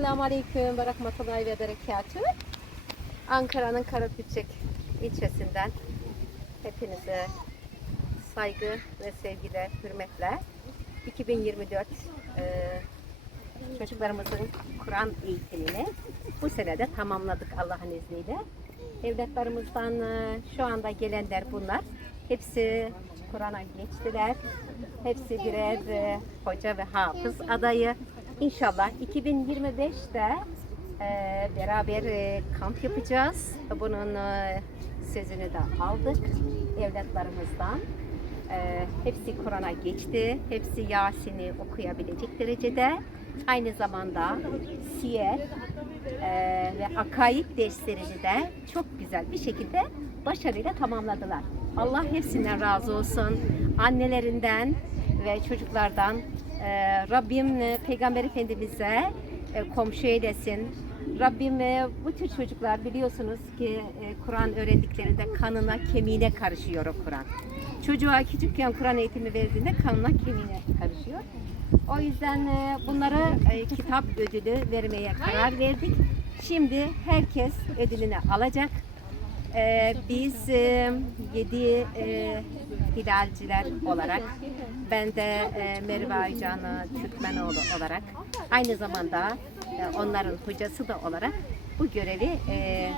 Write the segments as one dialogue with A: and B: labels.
A: Esselamu Aleyküm ve Rahmetullahi ve Berekatühü. Ankara'nın Karapürçek ilçesinden hepinize saygı ve sevgiler, hürmetler. 2024 e, çocuklarımızın Kur'an eğitimini bu senede tamamladık Allah'ın izniyle. Evlatlarımızdan e, şu anda gelenler bunlar. Hepsi Kur'an'a geçtiler. Hepsi birer e, hoca ve hafız adayı. İnşallah 2025'te e, beraber e, kamp yapacağız. Bunun e, sözünü de aldık evlatlarımızdan. Hepsi Kur'an'a geçti. Hepsi Yasin'i okuyabilecek derecede. Aynı zamanda siyer ve akaid derslerini de çok güzel bir şekilde başarıyla tamamladılar. Allah hepsinden razı olsun. Annelerinden ve çocuklardan Rabbim e, Peygamber Efendimiz'e e, komşu eylesin. Rabbim bu tür çocuklar biliyorsunuz ki e, Kur'an öğrendiklerinde kanına kemiğine karışıyor o Kur'an. Çocuğa küçükken Kur'an eğitimi verdiğinde kanına kemiğine karışıyor. O yüzden e, bunlara kitap ödülü vermeye karar verdik. Şimdi herkes ödülünü alacak. E, biz e, yedi e, hilalciler olarak ben de e, Merve Aycan'ı Türkmenoğlu olarak aynı zamanda e, onların hocası da olarak bu görevi e,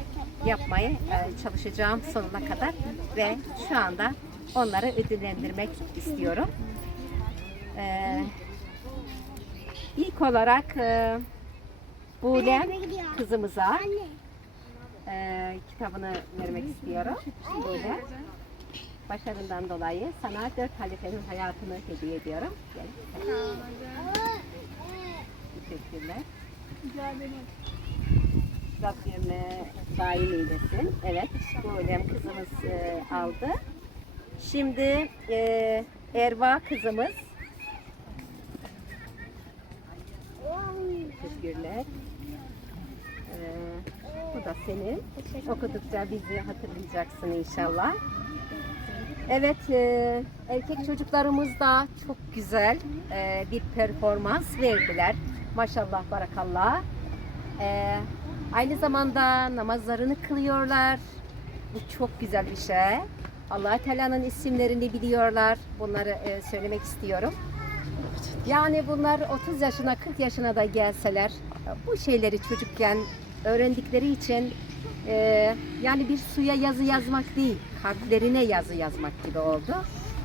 A: yapmaya e, çalışacağım sonuna kadar ve şu anda onları ödüllendirmek istiyorum. E, ilk olarak e, Bulem kızımıza e, kitabını vermek istiyorum. Böyle. Başarından dolayı sana dört halifenin hayatını hediye ediyorum. Gel. Teşekkürler. Rabbim e, daim eylesin. Evet, Bulem kızımız e, aldı. Şimdi e, Erva kızımız. Teşekkürler. Ee, bu da senin. Okudukça bizi hatırlayacaksın inşallah. Evet, e, erkek çocuklarımız da çok güzel e, bir performans verdiler. Maşallah, barakallah. E, aynı zamanda namazlarını kılıyorlar. Bu çok güzel bir şey. allah Teala'nın isimlerini biliyorlar. Bunları e, söylemek istiyorum. Yani bunlar 30 yaşına 40 yaşına da gelseler bu şeyleri çocukken öğrendikleri için e, yani bir suya yazı yazmak değil kalplerine yazı yazmak gibi oldu.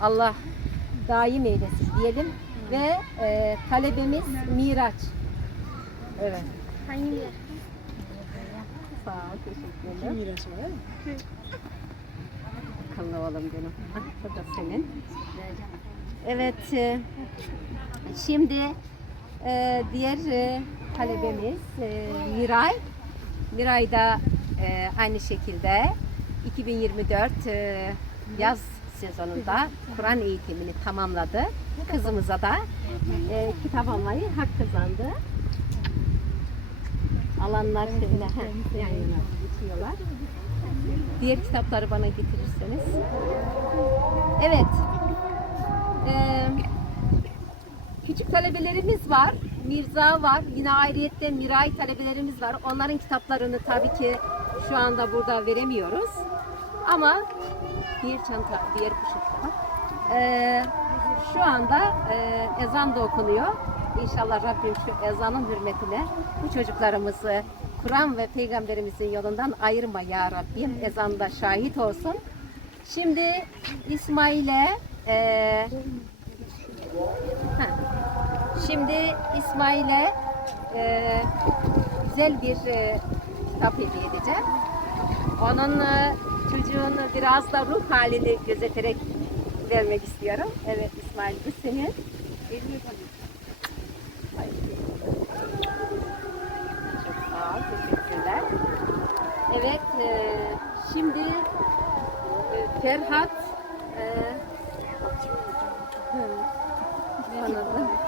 A: Allah daim eylesin diyelim ve e, talebemiz Miraç. Evet.
B: Hangi
A: Sağ ol, teşekkür ederim.
C: Miraç var?
A: Akıllı oğlum benim. Bu da senin. Evet. e, Şimdi e, diğer e, talebemiz e, Miray. Miray da e, aynı şekilde 2024 e, yaz sezonunda Kur'an eğitimini tamamladı. Kızımıza da e, kitap almayı hak kazandı. Alanlar şöyle heh, yan yana geçiyorlar. Diğer kitapları bana getirirseniz. Evet. Ee, küçük talebelerimiz var. Mirza var. Yine ayrıyetten Miray talebelerimiz var. Onların kitaplarını tabii ki şu anda burada veremiyoruz. Ama diğer çanta, diğer poşette var. Ee, şu anda e, ezan da okunuyor. İnşallah Rabbim şu ezanın hürmetine bu çocuklarımızı Kur'an ve Peygamberimizin yolundan ayırma ya Rabbim. Ezanda şahit olsun. Şimdi İsmail'e e, şimdi İsmail'e e, güzel bir e, kitap hediye edeceğim. Onun e, çocuğun biraz da ruh halini gözeterek vermek istiyorum. Evet İsmail bu senin. Elini. Çok sağ ol, teşekkürler. Evet, e, şimdi e, Ferhat e. Çok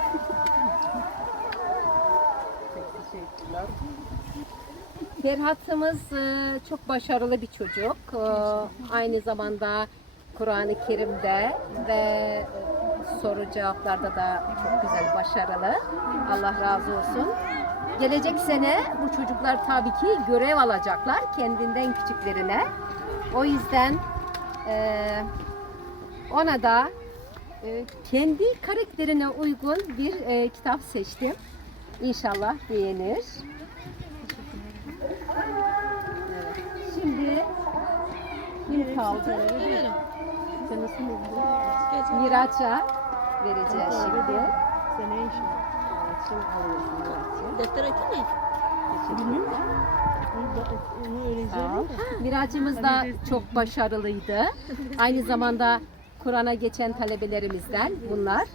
A: teşekkürler. Ferhat'ımız e, çok başarılı bir çocuk. E, Aynı zamanda Kur'an-ı Kerim'de ve e, soru cevaplarda da çok güzel başarılı. Allah razı olsun. gelecek sene bu çocuklar tabii ki görev alacaklar kendinden küçüklerine. O yüzden ona da e, kendi karakterine uygun bir e, kitap seçtim. İnşallah beğenir. Evet. Şimdi kim kaldı? Miraç'a vereceğiz şimdi.
B: Seneye inşallah. Defter öğreneceğim.
A: Sağ ol. Miraç'ımız da çok başarılıydı. Aynı zamanda Kur'an'a geçen talebelerimizden bunlar.